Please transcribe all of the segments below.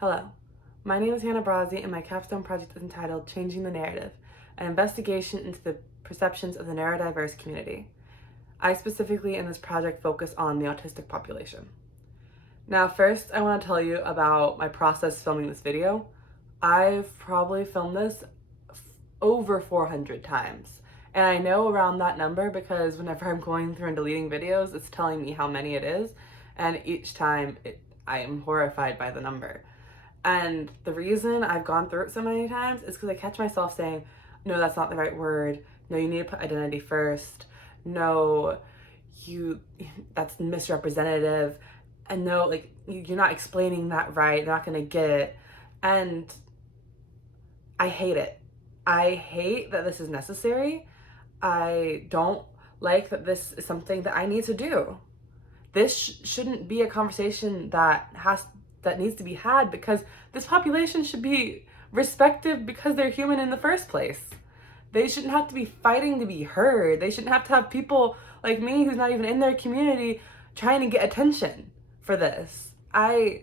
Hello, my name is Hana Barazi and my Capstone project is entitled Changing the Narrative, an investigation into the perceptions of the neurodiverse community. I specifically in this project focus on the autistic population. Now first I want to tell you about my process filming this video. I've probably filmed this over 400 times. And I know around that number because whenever I'm going through and deleting videos, it's telling me how many it is. And each time I am horrified by the number. And the reason I've gone through it so many times is because I catch myself saying, no, that's not the right word. No, you need to put identity first. No, that's misrepresentative. And no, like, you're not explaining that right. You're not going to get it. And I hate it. I hate that this is necessary. I don't like that this is something that I need to do. This shouldn't be a conversation that needs to be had, because this population should be respected because they're human in the first place. They shouldn't have to be fighting to be heard. They shouldn't have to have people like me who's not even in their community trying to get attention for this. I've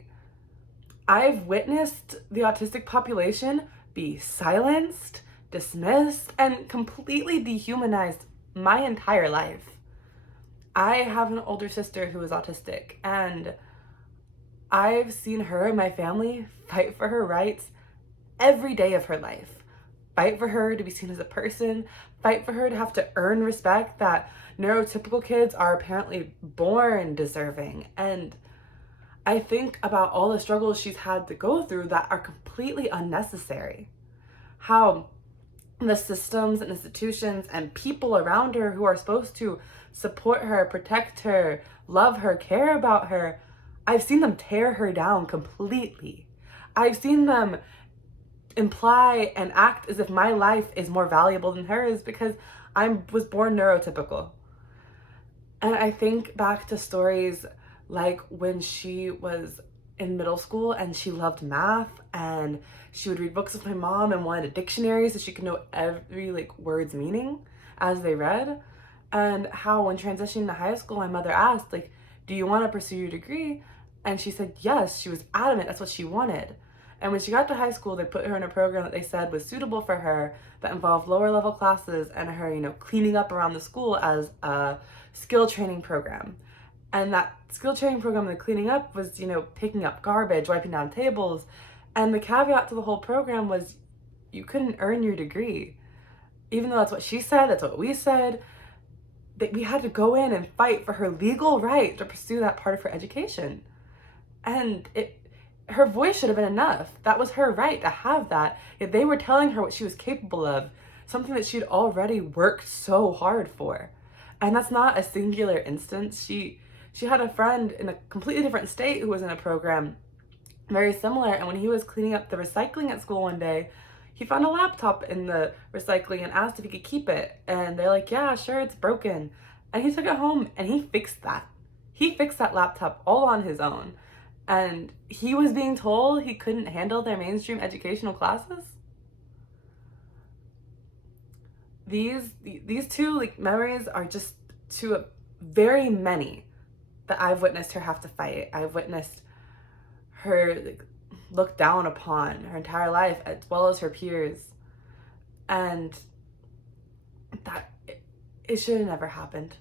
witnessed the autistic population be silenced, dismissed, and completely dehumanized my entire life. I have an older sister who is autistic, and I've seen her and my family fight for her rights every day of her life. Fight for her to be seen as a person, fight for her to have to earn respect that neurotypical kids are apparently born deserving. And I think about all the struggles she's had to go through that are completely unnecessary. How the systems and institutions and people around her who are supposed to support her, protect her, love her, care about her, I've seen them tear her down completely. I've seen them imply and act as if my life is more valuable than hers because I was born neurotypical. And I think back to stories like when she was in middle school and she loved math and she would read books with my mom and wanted a dictionary so she could know every word's meaning as they read. And how when transitioning to high school, my mother asked, do you want to pursue your degree? And she said yes. She was adamant that's what she wanted. And when she got to high school, they put her in a program that they said was suitable for her that involved lower level classes and her, cleaning up around the school as a skill training program. And that skill training program, the cleaning up, was, picking up garbage, wiping down tables. And the caveat to the whole program was you couldn't earn your degree. Even though that's what she said, that's what we said, that we had to go in and fight for her legal right to pursue that part of her education. And her voice should have been enough. That was her right to have that. If they were telling her what she was capable of, something that she'd already worked so hard for. And that's not a singular instance. She had a friend in a completely different state who was in a program very similar, and when he was cleaning up the recycling at school one day, he found a laptop in the recycling and asked if he could keep it. And they're like, yeah, sure, it's broken. And he took it home and he fixed that. He fixed that laptop all on his own. And he was being told he couldn't handle their mainstream educational classes. These two memories are just too very many that I've witnessed her have to fight. I've witnessed her looked down upon her entire life, as well as her peers. And that it should have never happened.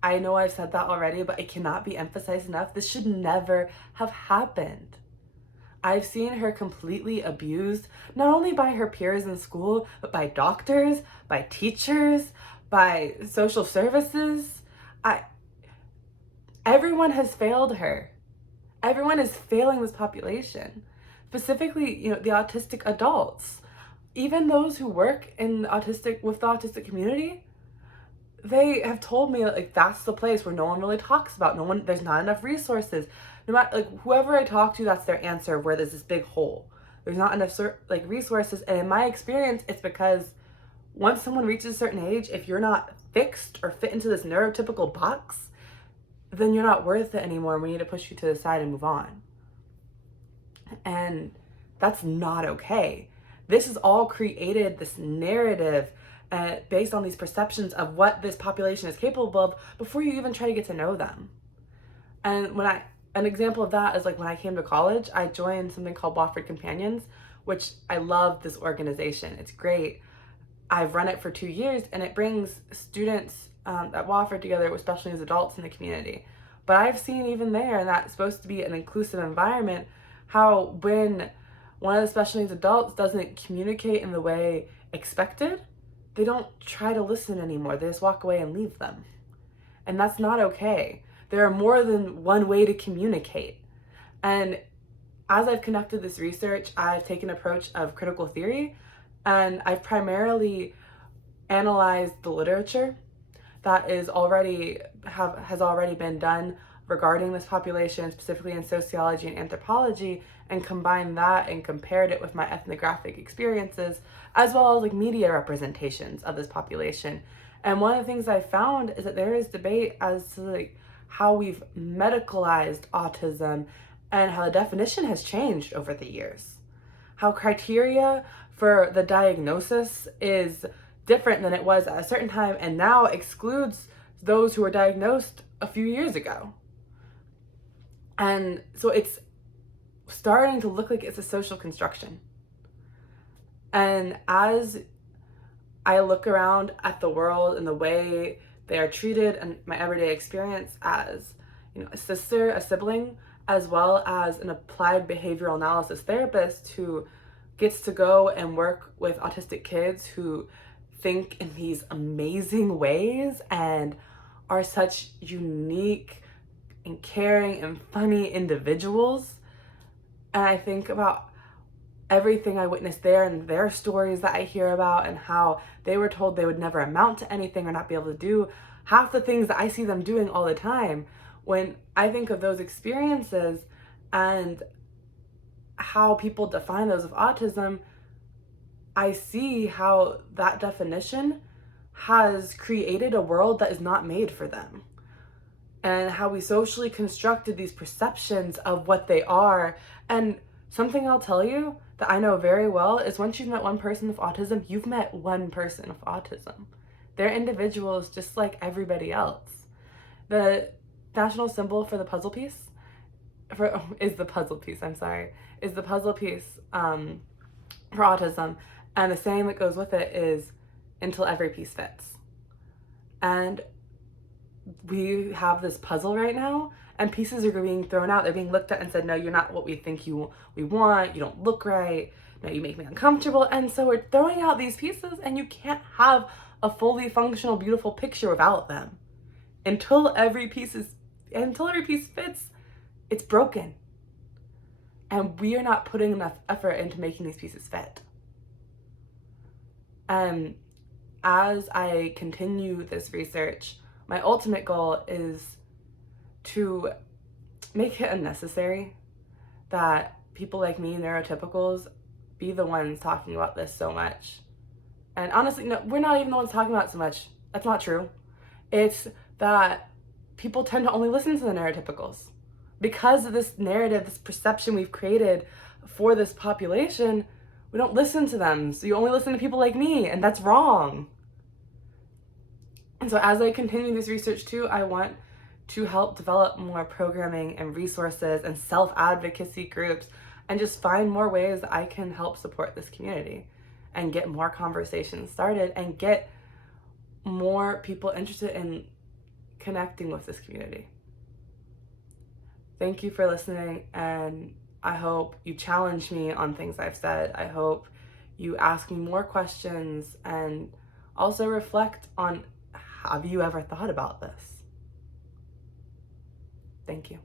I know I've said that already, but it cannot be emphasized enough. This should never have happened. I've seen her completely abused, not only by her peers in school, but by doctors, by teachers, by social services. Everyone has failed her. Everyone is failing this population, specifically, the autistic adults. Even those who work with the autistic community, they have told me that's the place where no one really talks about. There's not enough resources. No matter whoever I talk to, that's their answer. Where there's this big hole, there's not enough resources. And in my experience, it's because once someone reaches a certain age, if you're not fixed or fit into this neurotypical box, then you're not worth it anymore. We need to push you to the side and move on. And that's not okay. This has all created this narrative based on these perceptions of what this population is capable of before you even try to get to know them. And when An example of that is like when I came to college, I joined something called Wofford Companions, which I love this organization. It's great. I've run it for 2 years, and it brings students at Wofford together with special needs adults in the community. But I've seen even there, and that's supposed to be an inclusive environment, how when one of the special needs adults doesn't communicate in the way expected, they don't try to listen anymore. They just walk away and leave them. And that's not okay. There are more than one way to communicate. And as I've conducted this research, I've taken an approach of critical theory, and I've primarily analyzed the literature that has already been done regarding this population, specifically in sociology and anthropology, and combined that and compared it with my ethnographic experiences, as well as like media representations of this population. And one of the things I found is that there is debate as to like how we've medicalized autism and how the definition has changed over the years. How criteria for the diagnosis is different than it was at a certain time and now excludes those who were diagnosed a few years ago. And so it's starting to look like it's a social construction. And as I look around at the world and the way they are treated and my everyday experience as, a sister, a sibling, as well as an applied behavioral analysis therapist who gets to go and work with autistic kids who think in these amazing ways and are such unique and caring and funny individuals. And I think about everything I witnessed there and their stories that I hear about and how they were told they would never amount to anything or not be able to do half the things that I see them doing all the time. When I think of those experiences and how people define those of autism, I see how that definition has created a world that is not made for them. And how we socially constructed these perceptions of what they are. And something I'll tell you that I know very well is once you've met one person with autism, you've met one person with autism. They're individuals just like everybody else. The national symbol for the puzzle piece is the puzzle piece for autism. And the saying that goes with it is until every piece fits. And we have this puzzle right now, and pieces are being thrown out. They're being looked at and said, no, you're not what we think we want. You don't look right. No, you make me uncomfortable. And so we're throwing out these pieces, and you can't have a fully functional, beautiful picture without them. Until every piece fits, it's broken. And we are not putting enough effort into making these pieces fit. And as I continue this research, my ultimate goal is to make it unnecessary that people like me, neurotypicals, be the ones talking about this so much. And honestly, no, we're not even the ones talking about it so much. That's not true. It's that people tend to only listen to the neurotypicals. Because of this narrative, this perception we've created for this population, we don't listen to them. So you only listen to people like me, and that's wrong. And so as I continue this research too, I want to help develop more programming and resources and self-advocacy groups and just find more ways that I can help support this community and get more conversations started and get more people interested in connecting with this community. Thank you for listening, and I hope you challenge me on things I've said. I hope you ask me more questions and also reflect on, have you ever thought about this? Thank you.